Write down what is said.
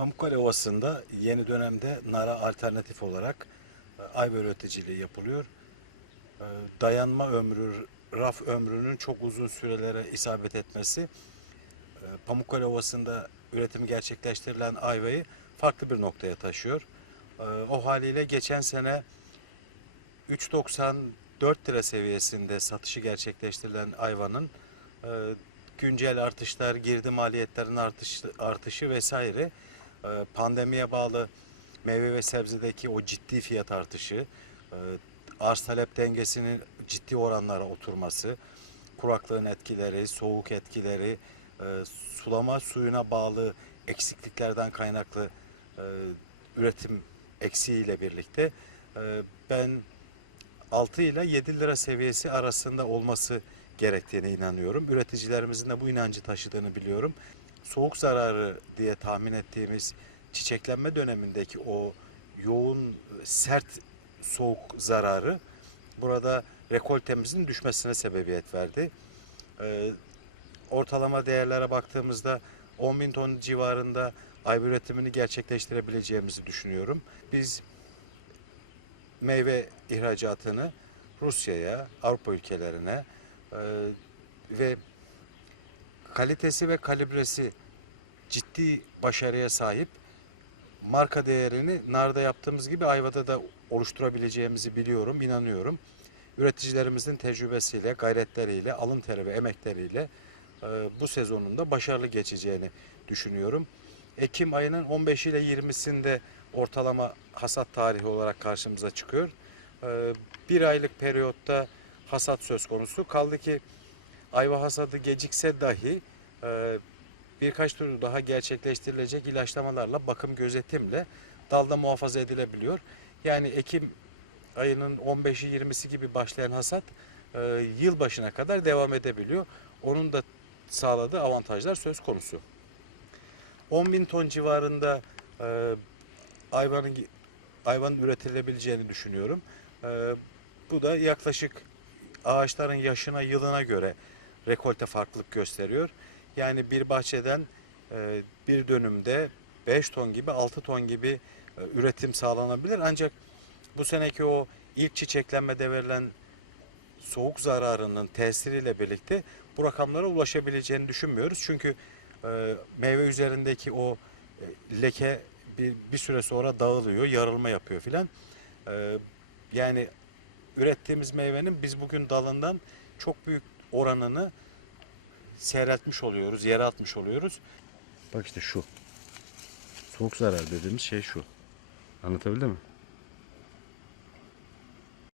Pamukkale Ovası'nda yeni dönemde nara alternatif olarak e, ayva üreticiliği yapılıyor. E, Dayanma ömrü, raf ömrünün çok uzun sürelere isabet etmesi e, Pamukkale Ovası'nda üretimi gerçekleştirilen ayvayı farklı bir noktaya taşıyor. O haliyle geçen sene 3.94 lira seviyesinde satışı gerçekleştirilen ayvanın güncel artışlar, girdi maliyetlerin artışı, artışı vesaire pandemiye bağlı meyve ve sebzedeki o ciddi fiyat artışı, e, arz talep dengesinin ciddi oranlara oturması, kuraklığın etkileri, soğuk etkileri, e, sulama suyuna bağlı eksikliklerden kaynaklı e, üretim eksiğiyle birlikte ben 6 ile 7 lira seviyesi arasında olması gerektiğine inanıyorum. Üreticilerimizin de bu inancı taşıdığını biliyorum. Soğuk zararı diye tahmin ettiğimiz çiçeklenme dönemindeki o yoğun sert soğuk zararı burada rekoltemizin düşmesine sebebiyet verdi. Ee, ortalama değerlere baktığımızda 10 bin ton civarında ayva üretimini gerçekleştirebileceğimizi düşünüyorum. Biz meyve ihracatını Rusya'ya, Avrupa ülkelerine e, ve kalitesi ve kalibresi ciddi başarıya sahip marka değerini narda yaptığımız gibi ayvada da oluşturabileceğimizi biliyorum, inanıyorum. Üreticilerimizin tecrübesiyle, gayretleriyle, alın teri ve emekleriyle e, bu sezonun da başarılı geçeceğini düşünüyorum. Ekim ayının 15 ile 20'sinde ortalama hasat tarihi olarak karşımıza çıkıyor. Ee, Bir aylık periyotta hasat söz konusu. Kaldı ki ayva hasadı gecikse dahi e, birkaç tur daha gerçekleştirilecek ilaçlamalarla, bakım gözetimle dalda muhafaza edilebiliyor. Yani Ekim ayının 15'i 20'si gibi başlayan hasat e, yıl başına kadar devam edebiliyor. Onun da sağladığı avantajlar söz konusu. 10 bin ton civarında e, hayvanın hayvanın üretilebileceğini düşünüyorum. E, bu da yaklaşık ağaçların yaşına yılına göre rekolte farklılık gösteriyor. Yani bir bahçeden e, bir dönümde 5 ton gibi 6 ton gibi e, üretim sağlanabilir. Ancak bu seneki o ilk çiçeklenmede verilen soğuk zararının tesiriyle birlikte bu rakamlara ulaşabileceğini düşünmüyoruz. Çünkü e, meyve üzerindeki o leke bir, bir süre sonra dağılıyor, yarılma yapıyor filan. Yani ürettiğimiz meyvenin biz bugün dalından çok büyük oranını seyreltmiş oluyoruz, yere atmış oluyoruz. Bak işte şu. Soğuk zarar dediğimiz şey şu. Anlatabildim mi?